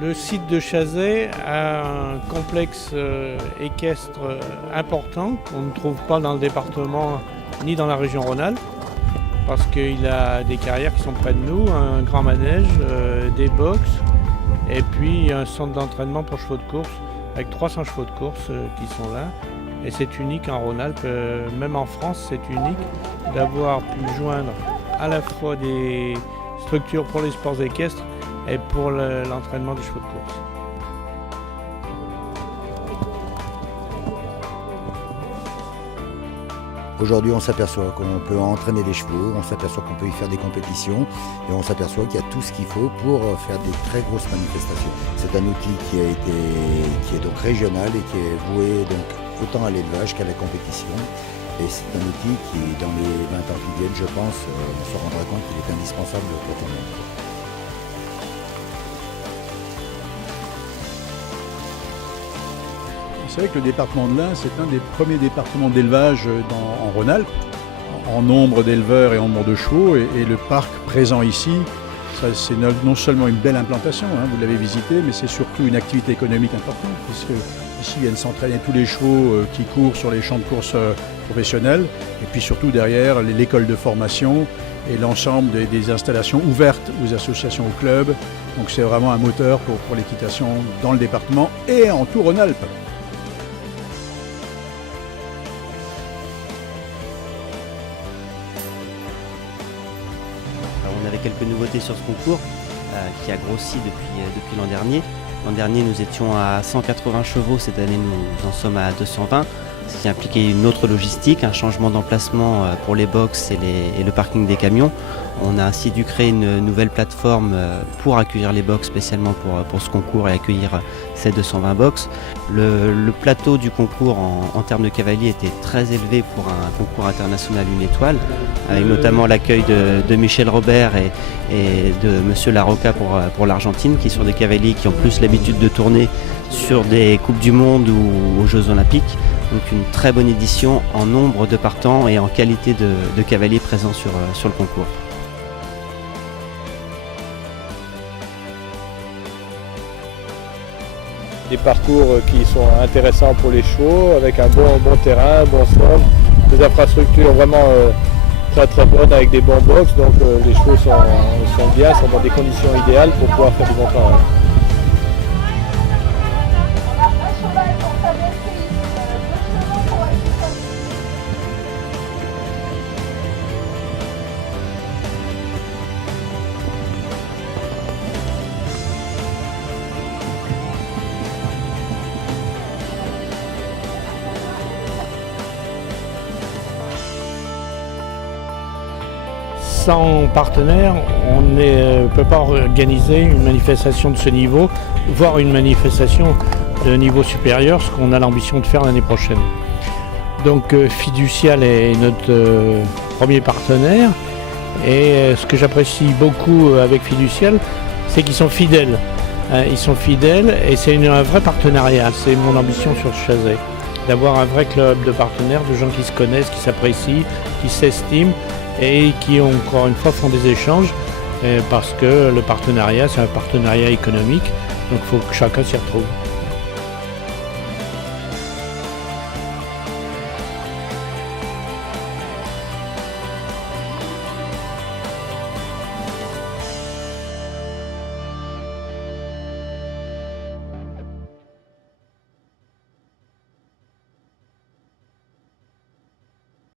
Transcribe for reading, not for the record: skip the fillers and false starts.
Le site de Chazay a un complexe équestre important qu'on ne trouve pas dans le département ni dans la région Rhône-Alpes parce qu'il a des carrières qui sont près de nous, un grand manège, des box et puis un centre d'entraînement pour chevaux de course avec 300 chevaux de course qui sont là. Et c'est unique en Rhône-Alpes, même en France c'est unique d'avoir pu joindre à la fois des structures pour les sports équestres et pour l'entraînement des chevaux de course. Aujourd'hui, on s'aperçoit qu'on peut entraîner les chevaux, on s'aperçoit qu'on peut y faire des compétitions et on s'aperçoit qu'il y a tout ce qu'il faut pour faire des très grosses manifestations. C'est un outil qui est donc régional et qui est voué donc autant à l'élevage qu'à la compétition. Et c'est un outil qui, dans les 20 ans qui viennent, je pense, on se rendra compte qu'il est indispensable pour tout le monde. C'est vrai que le département de l'Ain, c'est un des premiers départements d'élevage en Rhône-Alpes, en nombre d'éleveurs et en nombre de chevaux. Et le parc présent ici, c'est non seulement une belle implantation, vous l'avez visité, mais c'est surtout une activité économique importante, puisque ici viennent s'entraîner tous les chevaux qui courent sur les champs de course professionnels, et puis surtout derrière l'école de formation et l'ensemble des installations ouvertes aux associations, aux clubs. Donc c'est vraiment un moteur pour l'équitation dans le département et en tout Rhône-Alpes. On avait quelques nouveautés sur ce concours qui a grossi depuis l'an dernier. L'an dernier, nous étions à 180 chevaux, cette année nous en sommes à 220, ce qui impliquait une autre logistique, un changement d'emplacement pour les box et le parking des camions. On a ainsi dû créer une nouvelle plateforme pour accueillir les box spécialement pour ce concours et accueillir ces 220 box. Le plateau du concours en termes de cavaliers était très élevé pour un concours international une étoile, avec notamment l'accueil de Michel Robert et de Monsieur Larocca pour l'Argentine, qui sont des cavaliers qui ont plus l'habitude de tourner sur des Coupes du Monde ou aux Jeux Olympiques. Donc une très bonne édition en nombre de partants et en qualité de cavaliers présents sur le concours. Des parcours qui sont intéressants pour les chevaux, avec un bon terrain, un bon sol, des infrastructures vraiment très très bonnes avec des bons box, donc les chevaux sont bien, sont dans des conditions idéales pour pouvoir faire du bon travail. Sans partenaire, on ne peut pas organiser une manifestation de ce niveau, voire une manifestation de niveau supérieur, ce qu'on a l'ambition de faire l'année prochaine. Donc Fiducial est notre premier partenaire et ce que j'apprécie beaucoup avec Fiducial, c'est qu'ils sont fidèles. Ils sont fidèles et c'est un vrai partenariat. C'est mon ambition sur Chazay, d'avoir un vrai club de partenaires, de gens qui se connaissent, qui s'apprécient, qui s'estiment et qui, encore une fois, font des échanges parce que le partenariat, c'est un partenariat économique, donc il faut que chacun s'y retrouve.